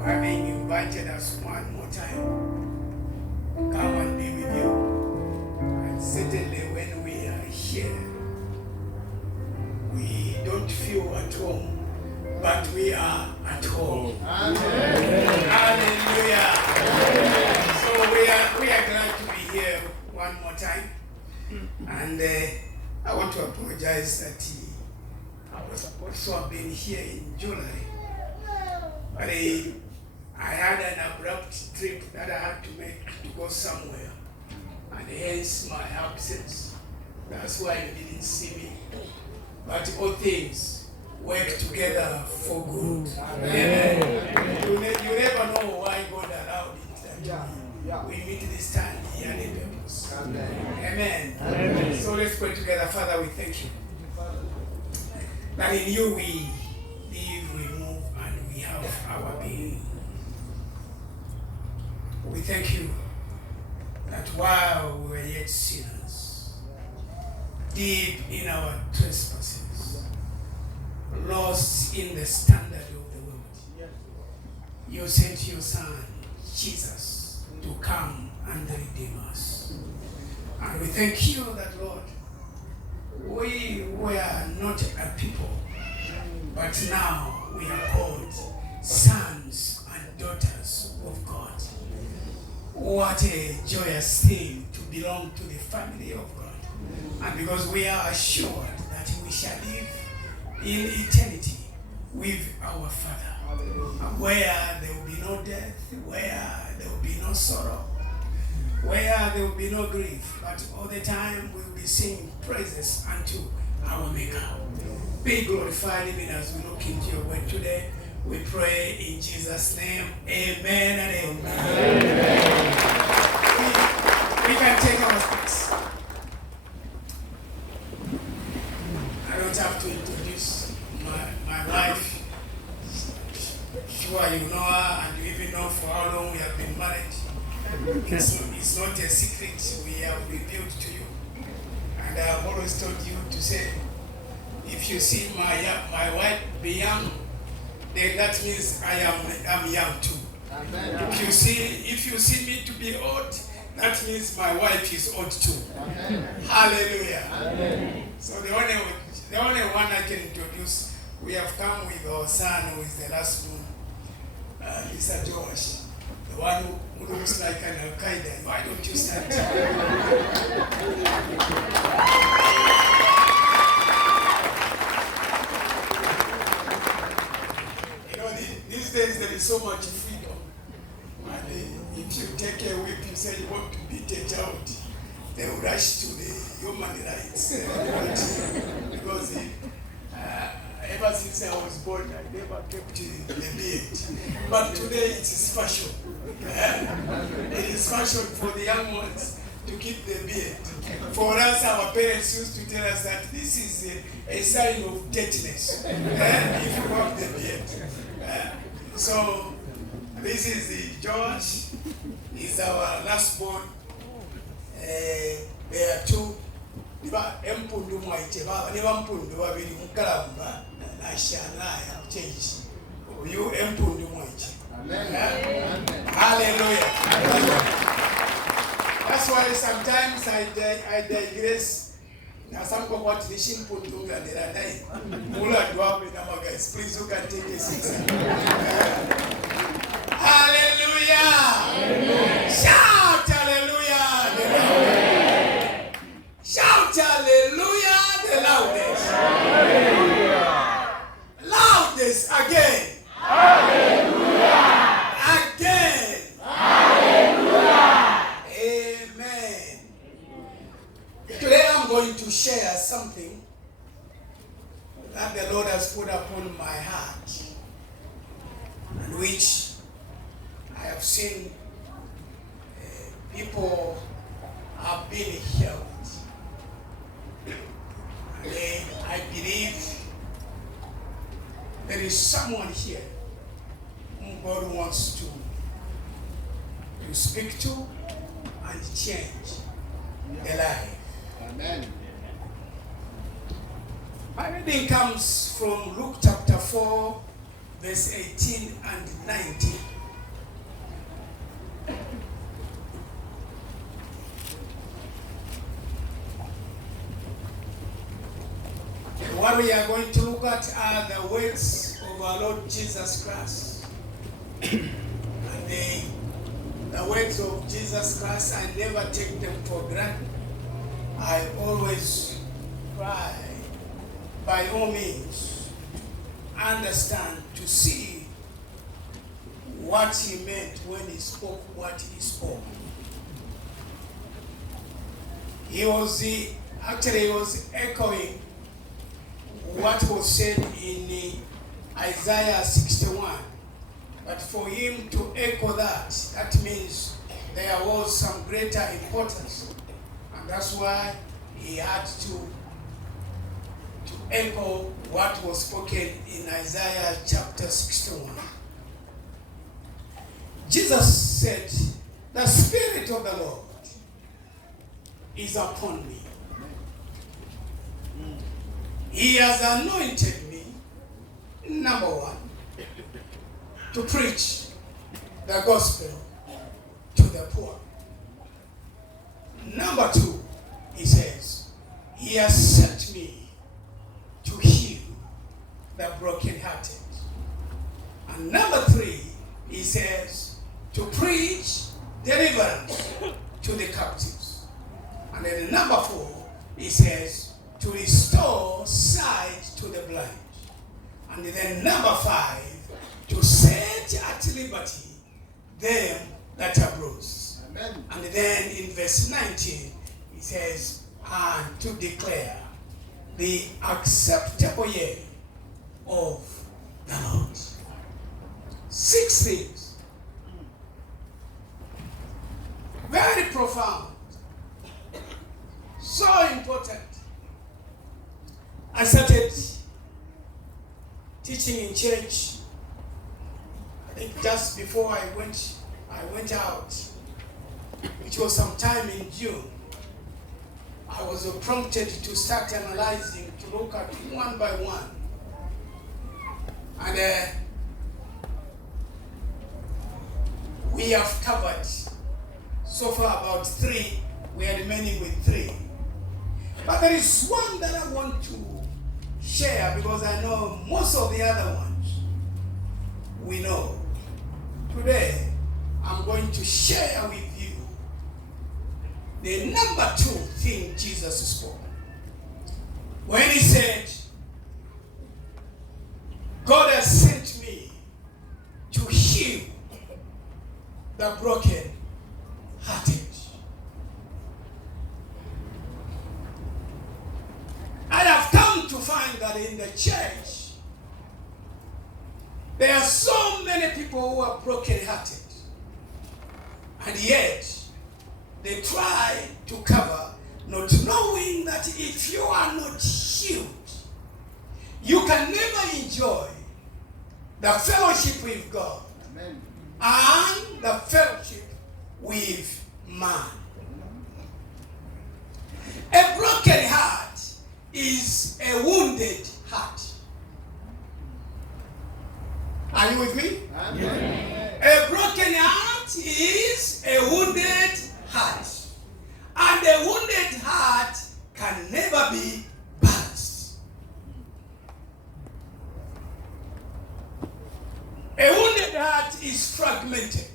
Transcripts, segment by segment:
for having invited us one more time. Come and be with you. And certainly when we are here, we don't feel at home, but we are at home. Amen. Hallelujah. Amen. So we are glad to be here one more time. And I want to apologize that I was supposed to have been here in July, but I had an abrupt trip that I had to make to go somewhere, and hence my absence. That's why you didn't see me. But all things work together for good. Amen. You never know why God allowed it that we meet this time here in purpose. Amen. Amen. So let's pray together. Father, we thank you that in you we live, we move, and we have our being. We thank you that while we were yet sinners, deep in our trespasses, lost in the standard of the world, you sent your Son, Jesus, to come and redeem us. And we thank you that, Lord, we were not a people, but now we are called sons and daughters of God. What a joyous thing to belong to the family of God. And because we are assured that we shall live in eternity with our Father, where there will be no death, where there will be no sorrow, where there will be no grief, but all the time we will be singing praises unto our Maker. Be glorified even as we look into your word today. We pray in Jesus' name. Amen and amen. Amen. We can take our seats. I don't have to introduce my wife. Sure you know her, and you even know for how long we have been married. It's not a secret we have revealed to you. And I have always told you to say, if you see my wife be young, then that means I'm young too. Amen. If you see me to be old, that means my wife is old too. Amen. Hallelujah. Amen. So the only one I can introduce, we have come with our son who is the last one, Mr. Josh, the one who looks like an Al-Qaeda. Why don't you stand? These days there is so much freedom. And if you take a whip, you say you want to beat a child, they will rush to the human rights. Because ever since I was born, I never kept the beard. But today it is fashion. It is fashion for the young ones to keep the beard. For us, our parents used to tell us that this is a sign of deadness if you have the beard. So this is the George. He's our last born. There are two. Empundu mwaiteba ne bampundu babiri mukalamba na shana change. You empundu mwaite. Amen. Hallelujah. That's why sometimes I digress. Now some people want to listen to the other day. Guys, please you can take a seat. Hallelujah. Amen. Shout hallelujah. Amen. Shout hallelujah the loudest. Hallelujah. Loudest again. Hallelujah. Again. Hallelujah. Amen. Today I'm going to share something that the Lord has put upon my heart, and which I have seen people have been healed. And I believe there is someone here whom God wants to speak to and change their life. Amen. My reading comes from Luke chapter 4, verse 18 and 19. we are going to look at are the words of our Lord Jesus Christ. And the words of Jesus Christ, I never take them for granted. I always try, by all means, understand to see what he meant when he spoke what he spoke. He was echoing what was said in Isaiah 61. But for him to echo that means there was some greater importance. And that's why he had to echo what was spoken in Isaiah chapter 61. Jesus said, "The Spirit of the Lord is upon me. He has anointed me, number one, to preach the gospel to the poor. Number two, he says, he has sent me to heal the brokenhearted. And number three, he says, to preach deliverance to the captives. And then number four, he says, to restore sight to the blind. And then number five, to set at liberty them that are bruised." Amen. And then in verse 19, he says, "And to declare the acceptable year of the Lord." 6 things. Very profound. So important. I started teaching in church, I think just before I went out, which was sometime in June. I was prompted to start analyzing, to look at one by one. And we have covered so far about 3. We are remaining with 3. But there is one that I want to share because I know most of the other ones we know. Today, I'm going to share with you the number 2 thing Jesus spoke. When he said, "God has sent me to heal the broken hearted." I have come to find that in the church, there are so many people who are broken-hearted, and yet they try to cover, not knowing that if you are not healed, you can never enjoy the fellowship with God. Amen. And the fellowship with man. A broken heart is a wounded heart. Are you with me? Amen. A broken heart is a wounded heart. And a wounded heart can never be balanced. A wounded heart is fragmented.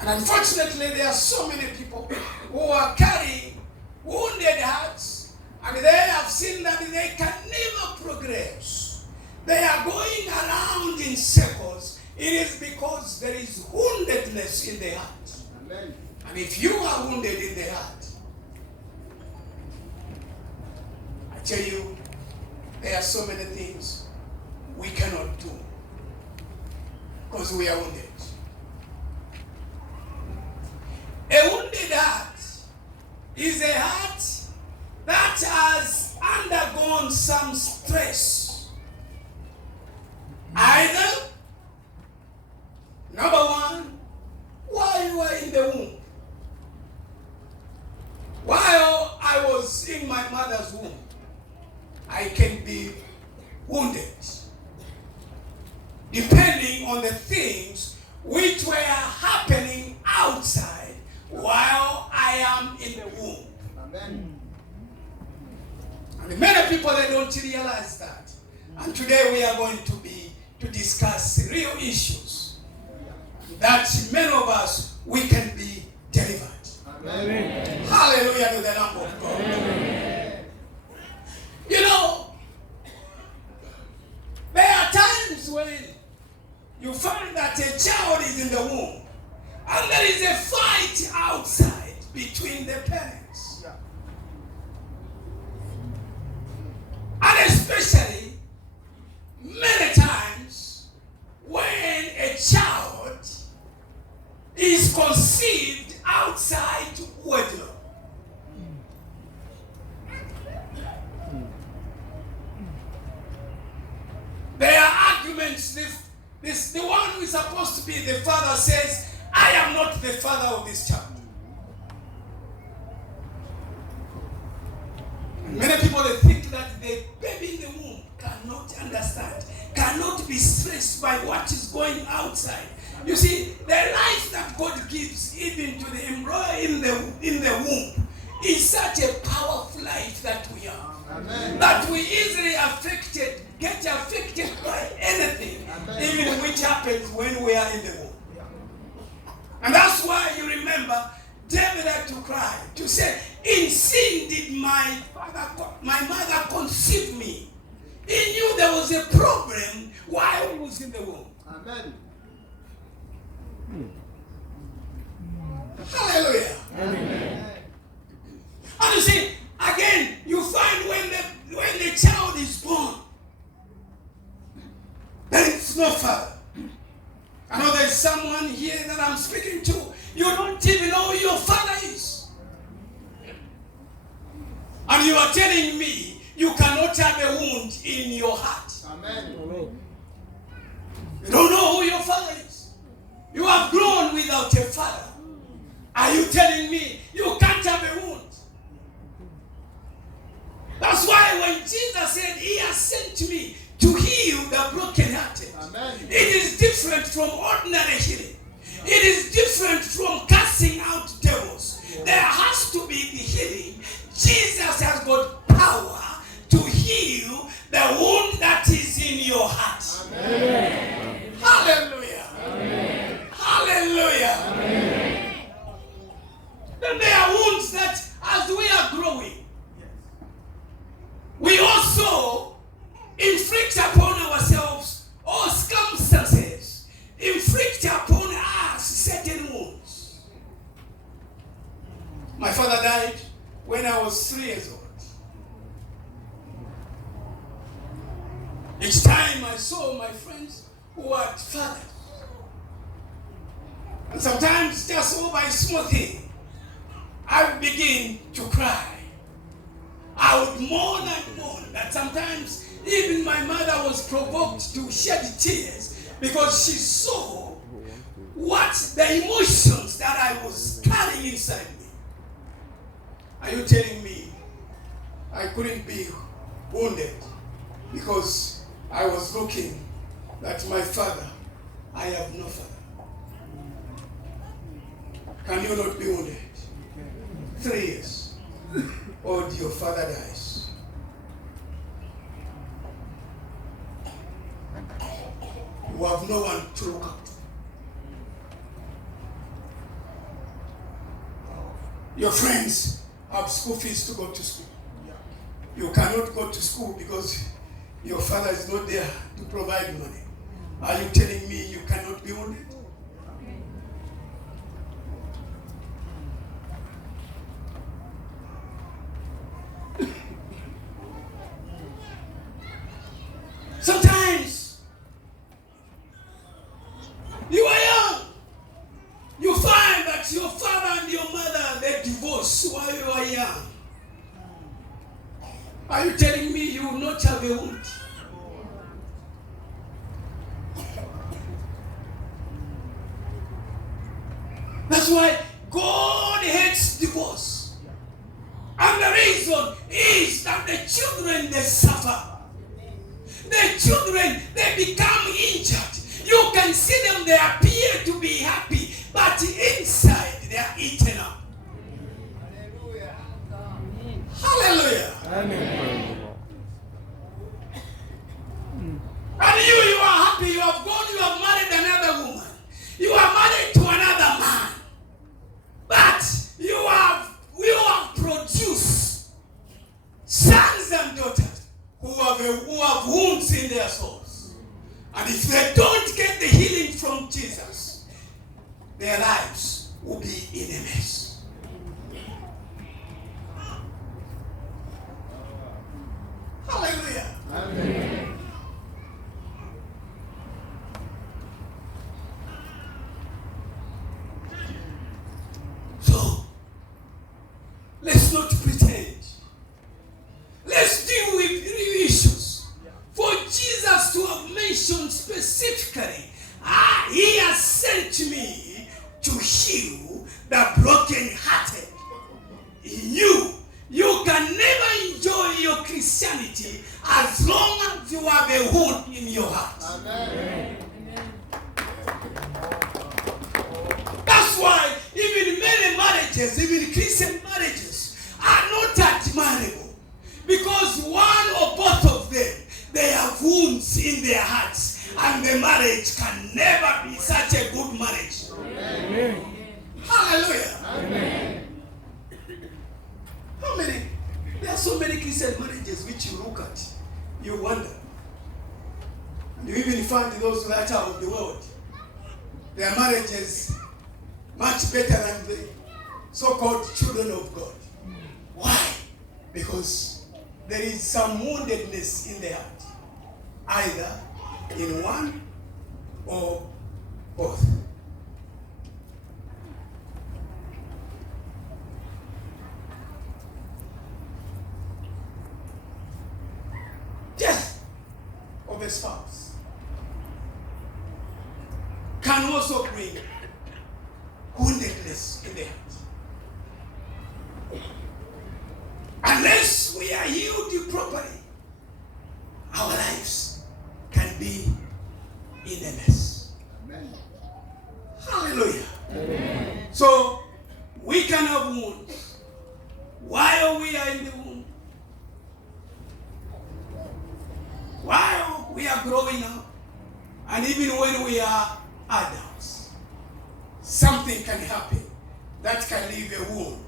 And unfortunately, there are so many people who are carrying wounded hearts, and they have seen that they can never progress. They are going around in circles. It is because there is woundedness in the heart. Amen. And if you are wounded in the heart, I tell you, there are so many things we cannot do because we are wounded. A wounded heart is a heart that has undergone some stress. Either, number one, while you were in the womb, while I was in my mother's womb, I can be wounded, depending on the things which were happening outside while I am in the womb. Amen. And today we are going to discuss real issues that many of us, we can be delivered. Amen. Hallelujah to the Lamb of God. Amen. You know, there are times when you find that a child is in the womb and there is a fight outside between the parents. And especially many times when a child is conceived outside wedlock. There are arguments. The one who is supposed to be the father says, I am not the father of this child. And many people, they think that the baby in the womb cannot understand, cannot be stressed by what is going outside. You see, the life that God gives even to the embryo in the womb is such a powerful life that we are. Amen. That we easily get affected by anything, amen, even which happens when we are in the womb. And that's why you remember David had to cry, to say, in sin did my mother conceive me. He knew there was a problem while he was in the womb. Amen. Hallelujah. Amen. And you see, again, you find when the child is born, there is no father. I know there's someone here that I'm speaking to. You don't even know who your father is. And you are telling me you cannot have a wound in your heart. Amen. You don't know who your father is. You have grown without a father. Are you telling me you can't have a wound? That's why when Jesus said, He has sent me to heal the brokenhearted. Amen. It is different from ordinary healing. It is different from casting out devils. There has to be the healing. Jesus has got power to heal the wound that is in your heart. Amen. Hallelujah. Amen. Hallelujah. Amen. Then there are wounds that as we are growing, we also inflict upon ourselves all circumstances, inflict upon us certain wounds. My father died when I was 3 years old. Each time I saw my friends who had fathers, and sometimes just over a small thing, I would begin to cry. I would mourn and mourn that sometimes even my mother was provoked to shed tears because she saw what the emotions that I was carrying inside me. Are you telling me I couldn't be wounded because I was looking at my father? I have no father. Can you not be wounded? 3 years old, your father dies. You have no one to look up to. Your friends have school fees to go to school. You cannot go to school because your father is not there to provide money. Are you telling me you cannot be wounded? Sometimes you are young. You find that your father and your mother, they divorced while you are young. Are you telling me you will not have a wound? That's why God hates divorce. And the reason is that the children, they suffer. The children, they become injured. You can see them, they appear to be happy, but inside they are eaten up. Hallelujah. Hallelujah. Amen. And you are happy, you have gone, you have married another woman. You are married to another man. But you have produced sons and daughters who have wounds in their souls. And if they don't get the healing from Jesus, their lives will be in a mess. Hallelujah. Amen. So, let's not pretend. Let's deal with real issues. For Jesus to have mentioned specifically, he has sent me to heal the broken-hearted. You can never enjoy your Christianity as long as you have a wound in your heart. Amen. That's why even many marriages, even Christian marriages, are not admirable. Because one or both of them, they have wounds in their hearts, and the marriage can never be such a good marriage. Amen. Hallelujah. Amen. How many? There are so many Christian marriages which you look at, you wonder. And you even find those that are of the world, their marriages much better than the so-called children of God. Why? Because there is some woundedness in the heart, either in one or both. Death of a spouse can also bring woundedness in the heart. Unless we are healed properly, our lives can be in a mess. Amen. Hallelujah. Amen. So we can have wounds while we are in the womb, while we are growing up, and even when we are adults. Something can happen that can leave a wound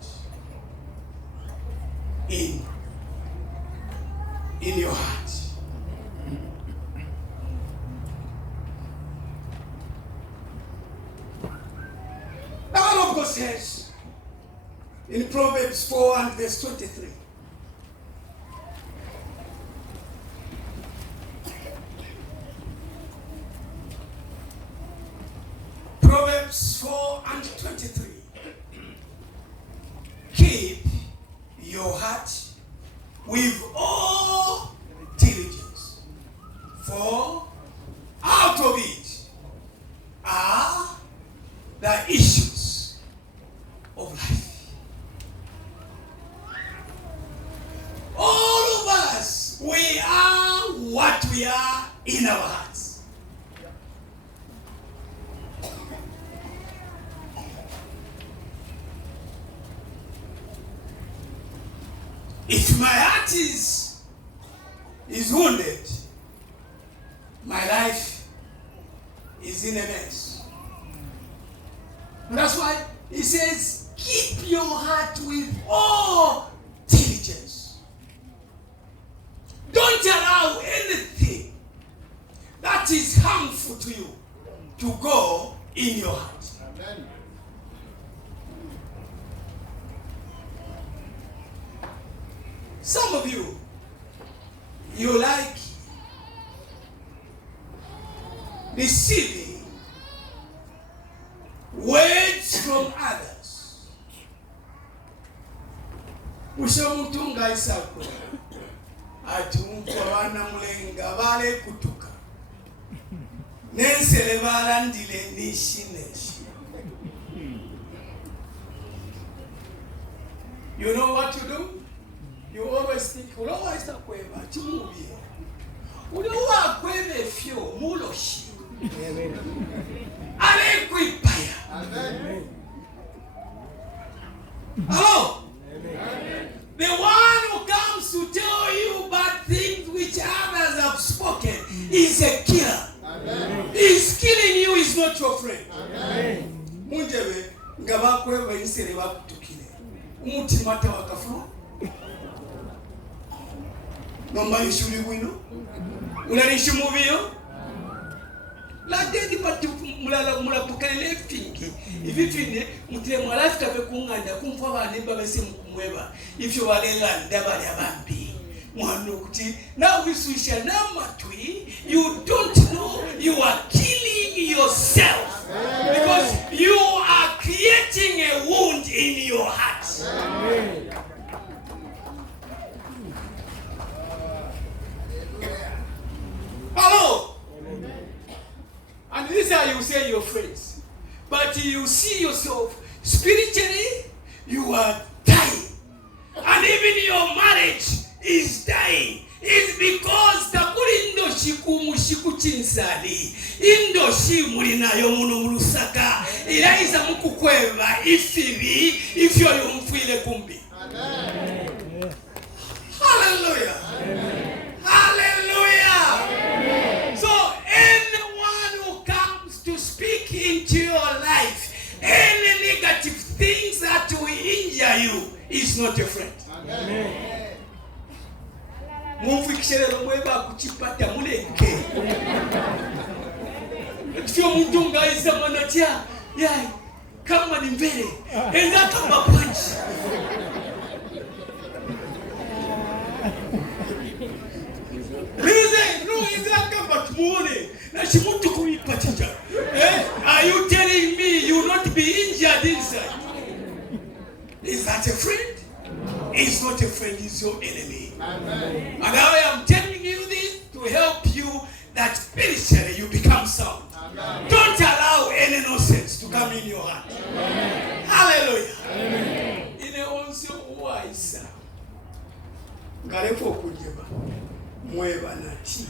in your heart. The word of God says in Proverbs 4 and verse 23. Proverbs 4 and 23. Keep your heart with all diligence, for out of it are the issues of life. All of us, we are what we are in our hearts. If my heart is wounded, my life is in a mess. And that's why he says, keep your heart with all diligence. Don't allow anything that is harmful to you to go in your heart. Amen. Some of you like receiving words from others. Ushamutunga isakwe atumva wana mulenga vale kutuka nensele valandile nishineshi. You know what you do? You always think, always talk about Chimubi. Uliwa kwebe fio muloshi. Amen. Ale kwipaya. Amen. Hello. Amen. The one who comes to tell you bad things which others have spoken is a killer. He's killing you, is not your friend. Munjebe ngabakwe bayisere bakutukire. Umutima tawakafu. Nomba ishuri wino. Unarishi mubio. La dedi pati mula pukalele fingi. Ifi fine mutile mwalafi kape kunganda kumfa bane babese mkumweba. Ifyo wale landa bale abambi. Mwanukuti na wiswisha na matui. You don't know you are killing yourself. Because you are creating a wound in your heart. Hello? And this is how you say your friends. But you see yourself spiritually, you are dying. And even your marriage is dying. It's because takuri ndoshiku mushiku chinsali. Indoshi mulina yomuno mulusaka. Ilaiza mukukweva ifibi ifyo yumfuile kumbi. Amen. Hallelujah. Amen. Hallelujah. Amen. So anyone who comes to speak into your life, any negative things that will injure you, is not a friend. Amen. Mufikisherero mweba kuchipata muleke. Tufio mundunga isa manatia. Ya kama ni mbele. Enda kama punch. Lize no enda kama tumuone. Na shimutu kuipatija. Are you telling me you will not be injured inside? Is that a friend? It's not a friend, it's your enemy. Amen. And I am telling you this to help you that spiritually you become sound. Amen. Don't allow any nonsense to come in your heart. Amen. Hallelujah. Amen. In a once wise, Garefo Kunjeba, Mweba Nati.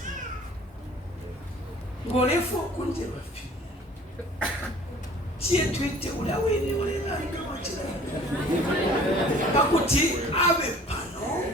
Gorefo Kunjeba. Tietwete ulawini ulelanga wachina. Pakuti abe pano